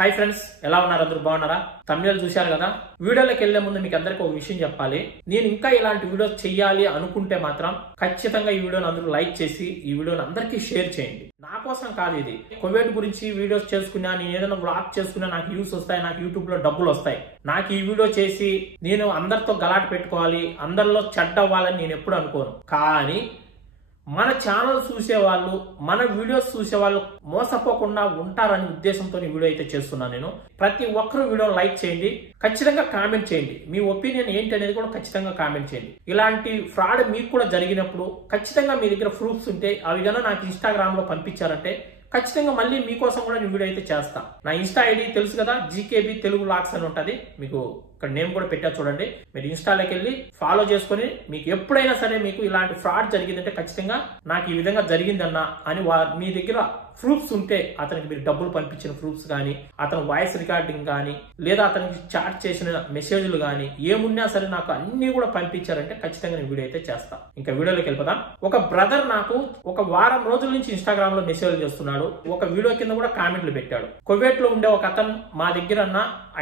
Hi friends, ఎలా ఉన్నారు? అందరూ బాగున్నారా? తమిళ చూశారు కదా. వీడియోలోకి వెళ్లే ముందు మీకు అందరికీ ఒక విషయం చెప్పాలి. నేను ఇంకా ఇలాంటి వీడియోస్ చేయాలి అనుకుంటే మాత్రం ఖచ్చితంగా ఈ వీడియోని అందరూ లైక్ చేసి ఈ వీడియోని అందరికీ షేర్ చేయండి. నా కోసం కాదు, ఇది కోవిడ్ గురించి వీడియోస్ చేసుకున్నా, నేను ఏదైనా వ్లాగ్ చేసుకున్నా నాకు వ్యూస్ వస్తాయి, నాకు యూట్యూబ్ లో డబ్బులు వస్తాయి. నాకు ఈ వీడియో చేసి నేను అందరితో గలాట పెట్టుకోవాలి, అందరిలో చెడ్డ అవ్వాలని నేను ఎప్పుడు అనుకోను. కానీ మన ఛానల్ చూసేవాళ్ళు, మన వీడియోస్ చూసేవాళ్ళు మోసపోకుండా ఉంటారనే ఉద్దేశంతో ఈ వీడియో అయితే చేస్తున్నాను. నేను ప్రతి ఒక్కరు వీడియోని లైక్ చేయండి, ఖచ్చితంగా కామెంట్ చేయండి. మీ ఒపీనియన్ ఏంటి అనేది కూడా ఖచ్చితంగా కామెంట్ చేయండి. ఇలాంటి ఫ్రాడ్ మీకు కూడా జరిగినప్పుడు ఖచ్చితంగా మీ దగ్గర ప్రూఫ్స్ ఉంటే అవి కన్నా నాకు ఇన్స్టాగ్రామ్ లో పంపించారంటే ఖచ్చితంగా మళ్ళీ మీకోసం కూడా నేను వీడియో అయితే చేస్తా. నా ఇన్స్టా ఐడి తెలుసు కదా, జీకేబీ తెలుగు వ్లాగ్స్ అని ఉంటుంది. మీకు ఇక్కడ నేమ్ కూడా పెట్టా చూడండి. మీరు ఇన్స్టాలోకి వెళ్ళి ఫాలో చేసుకుని మీకు ఎప్పుడైనా సరే మీకు ఇలాంటి ఫ్రాడ్ జరిగిందంటే ఖచ్చితంగా నాకు ఈ విధంగా జరిగిందన్నా అని మీ దగ్గర ప్రూఫ్స్ ఉంటే అతనికి మీరు డబ్బులు పంపించిన ప్రూఫ్స్ కానీ, అతని వాయిస్ రికార్డింగ్ కానీ, లేదా అతనికి చాట్ చేసిన మెసేజ్లు కానీ ఏమున్నా సరే నాకు అన్ని కూడా పంపించారంటే ఖచ్చితంగా నేను వీడియో అయితే చేస్తా. ఇంకా వీడియోలోకి వెళ్ళిపోదాం. ఒక బ్రదర్ నాకు ఒక వారం రోజుల నుంచి ఇన్స్టాగ్రామ్ లో మెసేజ్ చేస్తున్నాడు. ఒక వీడియో కింద కూడా కామెంట్లు పెట్టాడు. కువైట్ లో ఉండే ఒక అతను మా దగ్గర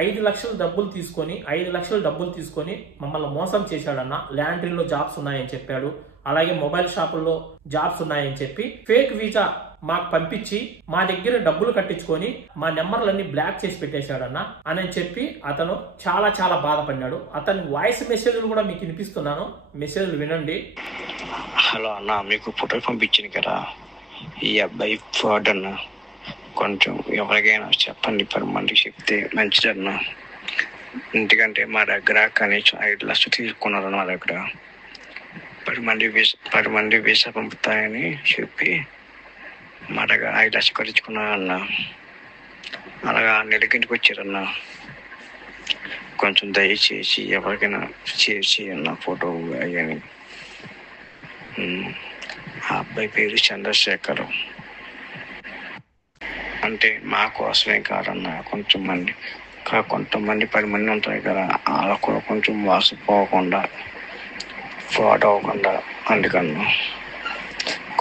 5 లక్షలు డబ్బులు తీసుకొని మమ్మల్ని మోసం చేశాడన్న. ల్యాండ్రీలో జాబ్స్ ఉన్నాయని చెప్పాడు, అలాగే మొబైల్ షాపుల్లో జాబ్స్ ఉన్నాయని చెప్పి ఫేక్ వీసా మాకు పంపించి మా దగ్గర డబ్బులు కట్టించుకొని మా నెంబర్లన్నీ బ్లాక్ చేసి పెట్టేశాడన్న అని చెప్పి అతను చాలా చాలా బాధపడ్డాడు. అతని వాయిస్ మెసేజ్లు కూడా మీకు వినిపిస్తున్నాను, మెసేజ్లు వినండి. హలో అన్న, మీకు ఫోటో పంపించింది కదా, ఈ అబ్బాయి ఫ్రాడ్ అన్న. కొంచెం ఎవరికైనా చెప్పండి, 10 మందికి చెప్తే మంచిదన్న. ఎందుకంటే మా దగ్గర కనీసం 5 లక్షలు తీసుకున్నారు. మా దగ్గర 10 మంది వీసా పంపుతాయని చెప్పి మా దగ్గర 5 లక్షలు కట్టించుకున్నారన్న. అలాగా నెలకింటికి వచ్చారన్న. కొంచెం దయచేసి ఎవరికైనా చేసి అన్న ఫోటో అయ్యని. ఆ అబ్బాయి పేరు చంద్రశేఖర్. అంటే మా కోసమే కాదన్న, కొంతమంది 10 మంది ఉంటాయి కదా, వాళ్ళకు కూడా కొంచెం మోసపోకుండా ఫ్రాడ్ అవ్వకుండా అందుకన్నా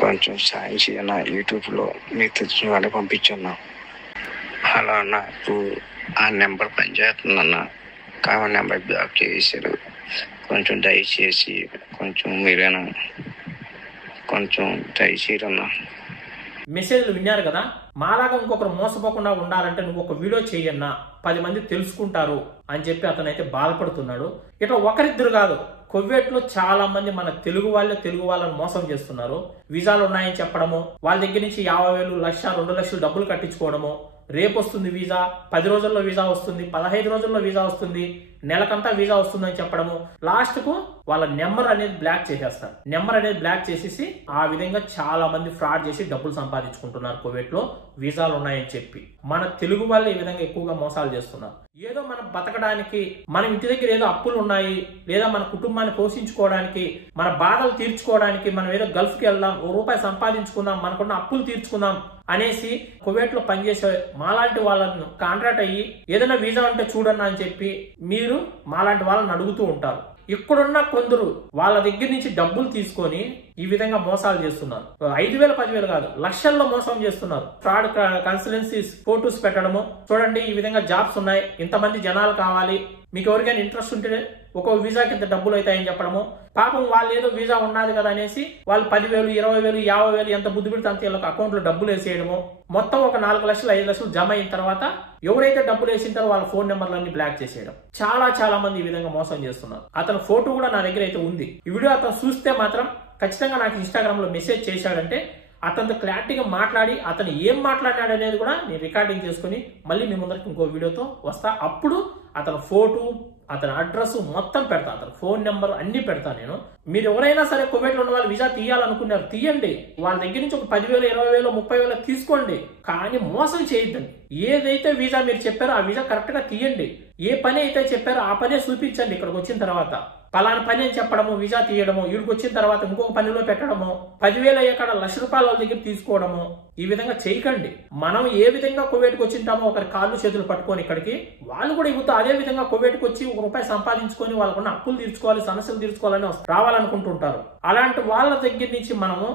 కొంచెం సాయం చేయన్న. యూట్యూబ్లో మీకు తెలిసిన వాళ్ళకి పంపించన్నా. అలా అన్న, ఇప్పుడు ఆ నెంబర్ పనిచేస్తుందన్న, కామన్ నెంబర్ బ్లాక్ చేశారు. కొంచెం దయచేసి కొంచెం మీరేనా కొంచెం దయచేయరన్నా. మెసేజ్లు విన్నారు కదా. మాలాగా ఇంకొకరు మోసపోకుండా ఉండాలంటే నువ్వు ఒక వీడియో చేయన్నా, 10 మంది తెలుసుకుంటారు అని చెప్పి అతను అయితే బాధపడుతున్నాడు. ఇట్లా ఒకరిద్దరు కాదు, కువైట్ లో చాలా మంది మన తెలుగు వాళ్ళని మోసం చేస్తున్నారు. వీసాలు ఉన్నాయని చెప్పడము, వాళ్ళ దగ్గర నుంచి 50,000, 1,00,000, 2 లక్షలు డబ్బులు కట్టించుకోవడము. రేపు వస్తుంది వీసా, 10 రోజుల్లో వీసా వస్తుంది, 15 రోజుల్లో వీసా వస్తుంది, నెలకంతా వీసా వస్తుందని చెప్పడము. లాస్ట్ కు వాళ్ళ నెంబర్ అనేది బ్లాక్ చేసేస్తారు. నెంబర్ అనేది బ్లాక్ చేసేసి ఆ విధంగా చాలా మంది ఫ్రాడ్ చేసి డబ్బులు సంపాదించుకుంటున్నారు కువైట్ లో వీసాలు ఉన్నాయని చెప్పి. మన తెలుగు వాళ్ళు ఈ విధంగా ఎక్కువగా మోసాలు చేస్తున్నారు. ఏదో మనం బతకడానికి, మన ఇంటి దగ్గర ఏదో అప్పులు ఉన్నాయి, లేదా మన కుటుంబాన్ని పోషించుకోవడానికి, మన బాధలు తీర్చుకోవడానికి మనం ఏదో గల్ఫ్కి వెళ్దాం, ₹1 సంపాదించుకుందాం, మనకున్న అప్పులు తీర్చుకుందాం అనేసి కువైట్ లో పనిచేసే మాలాంటి వాళ్ళను కాంట్రాక్ట్ అయ్యి ఏదైనా వీసా ఉంటే చూడన్నా అని చెప్పి మీరు మాలాంటి వాళ్ళని అడుగుతూ ఉంటారు. ఇక్కడున్న కొందరు వాళ్ళ దగ్గర నుంచి డబ్బులు తీసుకొని ఈ విధంగా మోసాలు చేస్తున్నారు. 5,000, 10,000 కాదు, లక్షల్లో మోసం చేస్తున్నారు. ఫ్రాడ్ కన్సల్టెన్సీస్ ఫోటోస్ పెట్టడము. చూడండి, ఈ విధంగా జాబ్స్ ఉన్నాయి, ఇంతమంది జనాలు కావాలి, మీకు ఎవరికైనా ఇంట్రెస్ట్ ఉంటే ఒక వీసాకి ఇంత డబ్బులు అవుతాయని చెప్పడము. పాపం వాళ్ళు ఏదో వీసా ఉన్నది కదా అనేసి వాళ్ళు 10,000, 20,000, 50,000 ఎంత బుద్ధి పెడితే అంత వీళ్ళకి అకౌంట్ లో డబ్బులు వేసేయడము. మొత్తం ఒక 4 లక్షలు, 5 లక్షలు జమ అయిన తర్వాత ఎవరైతే డబ్బులు వేసింటారో వాళ్ళ ఫోన్ నెంబర్లన్నీ బ్లాక్ చేసేయడం. చాలా మంది ఈ విధంగా మోసం చేస్తున్నారు. అతని ఫోటో కూడా నా దగ్గర అయితే ఉంది. ఈ వీడియో అతను చూస్తే మాత్రం ఖచ్చితంగా నాకు ఇన్స్టాగ్రామ్ లో మెసేజ్ చేశాడంటే అతనితో క్లారిటీగా మాట్లాడి అతను ఏం మాట్లాడాడు అనేది కూడా నేను రికార్డింగ్ చేసుకుని మళ్ళీ మీ ముందరికి ఇంకో వీడియోతో వస్తా. అప్పుడు అతని ఫోటో, అతని అడ్రస్ మొత్తం పెడతా, అతని ఫోన్ నెంబర్ అన్ని పెడతా నేను. మీరు ఎవరైనా సరే కువైట్ లో ఉన్న వాళ్ళు వీసా తీయాలనుకున్నారు, తీయండి. వాళ్ళ దగ్గర నుంచి ఒక 10,000, 20,000, 30,000 తీసుకోండి, కానీ మోసం చేయొద్దండి. ఏదైతే వీసా మీరు చెప్పారో ఆ వీసా కరెక్ట్ గా తీయండి. ఏ పని అయితే చెప్పారో ఆ పనే చూపించండి. ఇక్కడికి వచ్చిన తర్వాత పలానా పని అని చెప్పడము, వీసా తీయడము, వీడికి వచ్చిన తర్వాత ఇంకొక పనిలో పెట్టడము, 10,000 అయ్యాక ₹1,00,000 వాళ్ళ దగ్గర తీసుకోవడము, ఈ విధంగా చేయకండి. మనం ఏ విధంగా కువైట్కి వచ్చింటామో ఒకరి కాళ్ళు చేతులు పట్టుకొని ఇక్కడికి, వాళ్ళు కూడా ఇప్పుడు అదే విధంగా కువైట్కి వచ్చి ₹1 సంపాదించుకొని వాళ్ళకున్న అప్పులు తీర్చుకోవాలి, సమస్యలు తీర్చుకోవాలని రావాలనుకుంటుంటారు. అలాంటి వాళ్ళ దగ్గర నుంచి మనము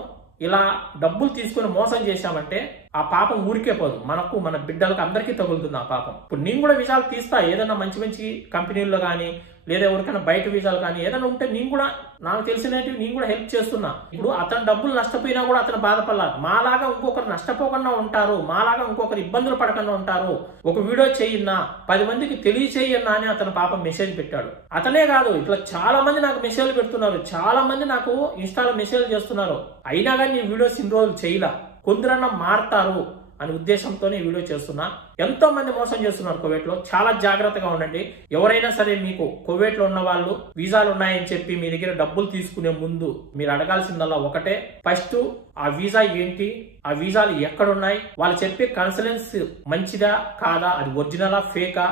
ఇలా డబ్బులు తీసుకొని మోసం చేశామంటే ఆ పాపం ఊరికే పోదు, మనకు మన బిడ్డలకు అందరికీ తగులుతుంది ఆ పాపం. ఇప్పుడు నేను కూడా వీసాలు తీస్తా, ఏదైనా మంచి మంచి కంపెనీల్లో కానీ లేదా ఎవరికైనా బయట వీసాలు కానీ ఏదైనా ఉంటే నేను కూడా నాకు తెలిసినట్టు నేను కూడా హెల్ప్ చేస్తున్నా. ఇప్పుడు అతను డబ్బులు నష్టపోయినా కూడా అతను బాధపడాలి. మాలాగా ఇంకొకరు నష్టపోకుండా ఉంటారు, మాలాగా ఇంకొకరు ఇబ్బందులు పడకుండా ఉంటారు. ఒక వీడియో చేయన్నా 10 మందికి తెలియచేయన్నా అని అతను పాపం మెసేజ్ పెట్టాడు. అతనే కాదు, ఇట్లా చాలా మంది నాకు మెసేజ్లు పెడుతున్నారు, చాలా మంది నాకు ఇన్స్టాలో మెసేజ్ చేస్తున్నారు. అయినా కానీ నేను వీడియోస్ ఇన్ని రోజులు చేయలా, కొందరన్నా మారతారు అనే ఉద్దేశంతోనే ఈ వీడియో చేస్తున్నా. ఎంతో మంది మోసం చేస్తున్నారు కువైట్ లో, చాలా జాగ్రత్తగా ఉండండి. ఎవరైనా సరే మీకు కువైట్ లో ఉన్న వాళ్ళు వీసాలు ఉన్నాయని చెప్పి మీ దగ్గర డబ్బులు తీసుకునే ముందు మీరు అడగాల్సిందల్లా ఒకటే, ఫస్ట్ ఆ వీసా ఏంటి, ఆ వీసాలు ఎక్కడున్నాయి, వాళ్ళు చెప్పే కన్సల్టెన్స్ మంచిదా కాదా, అది ఒరిజినలా ఫేకా,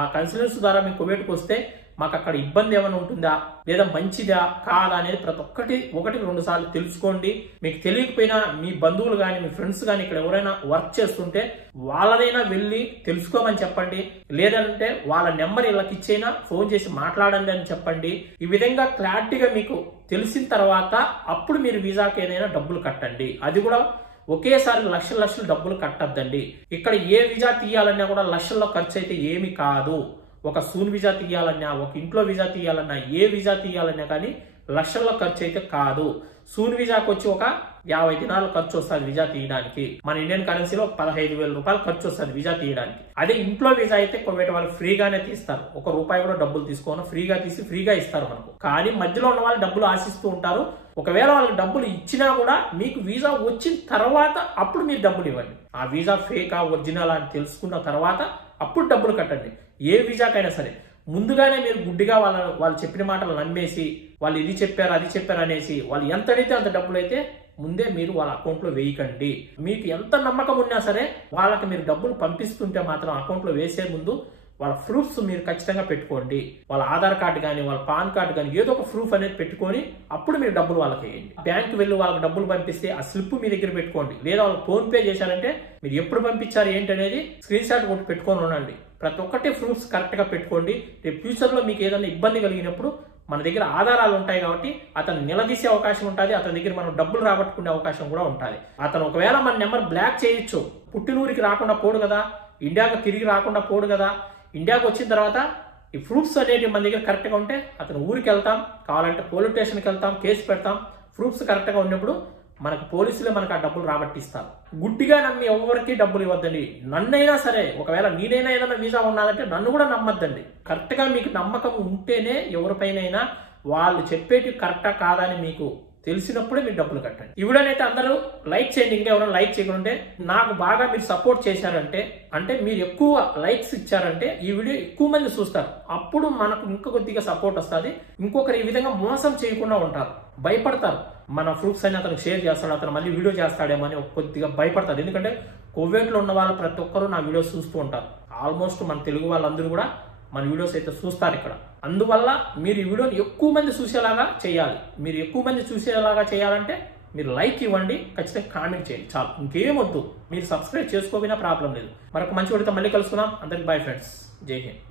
ఆ కన్సల్టెన్స్ ద్వారా మీకు కువైట్కి వస్తే మాకు అక్కడ ఇబ్బంది ఏమైనా ఉంటుందా లేదా మంచిదా కాదా అనేది ప్రతి ఒక్కటి 1-2 సార్లు తెలుసుకోండి. మీకు తెలియకపోయినా మీ బంధువులు కానీ మీ ఫ్రెండ్స్ కానీ ఇక్కడ ఎవరైనా వర్క్ చేస్తుంటే వాళ్ళనైనా వెళ్ళి తెలుసుకోమని చెప్పండి, లేదంటే వాళ్ళ నెంబర్ వీళ్ళకి ఇచ్చైనా ఫోన్ చేసి మాట్లాడండి అని చెప్పండి. ఈ విధంగా క్లారిటీగా మీకు తెలిసిన తర్వాత అప్పుడు మీరు వీసాకి ఏదైనా డబ్బులు కట్టండి. అది కూడా ఒకేసారి లక్షలు డబ్బులు కట్టద్దండి. ఇక్కడ ఏ వీసా తీయాలన్నా కూడా లక్షల్లో ఖర్చు అయితే ఏమి కాదు. ఒక సూన్ వీసా తీయాలన్నా, ఒక ఇంట్లో వీసా తీయాలన్నా, ఏ వీసా తీయాలన్నా కానీ లక్షల్లో ఖర్చు అయితే కాదు. సూన్ వీసాకి వచ్చి ఒక 50 దినాలు ఖర్చు వస్తుంది వీసా తీయడానికి. మన ఇండియన్ కరెన్సీలో 15,000 రూపాయలు ఖర్చు వస్తుంది వీసా తీయడానికి. అదే ఇంట్లో వీసా అయితే కువైట్ వాళ్ళు ఫ్రీగానే తీస్తారు, ₹1 కూడా డబ్బులు తీసుకోను, ఫ్రీగా తీసి ఫ్రీగా ఇస్తారు మనకు. కానీ మధ్యలో ఉన్న వాళ్ళు డబ్బులు ఆశిస్తూ ఉంటారు. ఒకవేళ వాళ్ళకి డబ్బులు ఇచ్చినా కూడా మీకు వీసా వచ్చిన తర్వాత అప్పుడు మీరు డబ్బులు ఇవ్వండి. ఆ వీసా ఫేకా ఒరిజినల్ అని తెలుసుకున్న తర్వాత అప్పుడు డబ్బులు కట్టండి. ఏ వీసాకైనా సరే ముందుగానే మీరు గుడ్డిగా వాళ్ళు చెప్పిన మాటలు నమ్మేసి వాళ్ళు ఇది చెప్పారు అది చెప్పారు అనేసి వాళ్ళు ఎంత అడిగితే అంత డబ్బులు అయితే ముందే మీరు వాళ్ళ అకౌంట్లో వేయకండి. మీకు ఎంత నమ్మకం ఉన్నా సరే వాళ్ళకి మీరు డబ్బులు పంపిస్తుంటే మాత్రం అకౌంట్లో వేసే ముందు వాళ్ళ ప్రూఫ్స్ మీరు ఖచ్చితంగా పెట్టుకోండి. వాళ్ళ ఆధార్ కార్డు కానీ వాళ్ళ పాన్ కార్డు కానీ ఏదో ఒక ప్రూఫ్ అనేది పెట్టుకొని అప్పుడు మీరు డబ్బులు వాళ్ళకి వేయండి. బ్యాంక్ వెళ్ళి వాళ్ళకి డబ్బులు పంపిస్తే ఆ స్లిప్ మీ దగ్గర పెట్టుకోండి. లేదా వాళ్ళు ఫోన్ పే చేశారంటే మీరు ఎప్పుడు పంపించారు ఏంటి అనేది స్క్రీన్ షాట్ కొట్టి పెట్టుకొని ఉండండి. ప్రతి ఒక్కటి ప్రూఫ్స్ కరెక్ట్ గా పెట్టుకోండి. రేపు ఫ్యూచర్ లో మీకు ఏదైనా ఇబ్బంది కలిగినప్పుడు మన దగ్గర ఆధారాలు ఉంటాయి కాబట్టి అతను నిలదీసే అవకాశం ఉంటుంది, అతని దగ్గర మనం డబ్బులు రాబట్టుకునే అవకాశం కూడా ఉంటుంది. అతను ఒకవేళ మన నెంబర్ బ్లాక్ చేయొచ్చు, పుట్టినూరికి రాకుండా పోడు కదా, ఇండియాకు తిరిగి రాకుండా పోడు కదా. ఇండియాకు వచ్చిన తర్వాత ఈ ప్రూఫ్స్ అనేవి మన దగ్గర కరెక్ట్ గా ఉంటే అతను ఊరికి వెళ్తాం, కావాలంటే పోలీస్ స్టేషన్కి వెళ్తాం, కేసు పెడతాం. ప్రూఫ్స్ కరెక్ట్ గా ఉన్నప్పుడు మనకు పోలీసులే మనకు ఆ డబ్బులు రాబట్టిస్తారు. గుడ్డిగా నమ్మి ఎవరికి డబ్బులు ఇవ్వద్దండి. నన్నైనా సరే, ఒకవేళ నేనైనా ఏదైనా వీసా ఉన్నదంటే నన్ను కూడా నమ్మద్దండి. కరెక్ట్ గా మీకు నమ్మకం ఉంటేనే ఎవరిపైనైనా వాళ్ళు చెప్పేటి కరెక్టా కాదని మీకు తెలిసినప్పుడే మీరు డబ్బులు కట్టండి. ఈ వీడియోనైతే అందరూ లైక్ చేయండి. ఇంకా ఎవరైనా లైక్ చేయకుంటే నాకు బాగా మీరు సపోర్ట్ చేశారంటే, అంటే మీరు ఎక్కువ లైక్స్ ఇచ్చారంటే ఈ వీడియో ఎక్కువ మంది చూస్తారు. అప్పుడు మనకు ఇంకా కొద్దిగా సపోర్ట్ వస్తుంది. ఇంకొకరు ఈ విధంగా మోసం చేయకుండా ఉంటారు, భయపడతారు. మన ప్రూఫ్స్ అని అతను షేర్ చేస్తాడు, అతను మళ్ళీ వీడియో చేస్తాడేమో అని కొద్దిగా భయపడతారు. ఎందుకంటే కువైట్లో ఉన్న వాళ్ళు ప్రతి ఒక్కరూ నా వీడియోస్ చూస్తూ ఉంటారు. ఆల్మోస్ట్ మన తెలుగు వాళ్ళందరూ కూడా మన వీడియోస్ అయితే చూస్తారు ఇక్కడ. అందువల్ల మీరు ఈ వీడియోని ఎక్కువ మంది చూసేలాగా చేయాలి. మీరు ఎక్కువ మంది చూసేలాగా చేయాలంటే మీరు లైక్ ఇవ్వండి, ఖచ్చితంగా కామెంట్ చేయండి, చాలు. ఇంకేం వద్దు. మీరు సబ్స్క్రైబ్ చేసుకోకపోయినా ప్రాబ్లం లేదు. మరొక మంచి వీడియోతో మళ్ళీ కలుసుకుందాం. అందరికి బై ఫ్రెండ్స్, జై హింద్.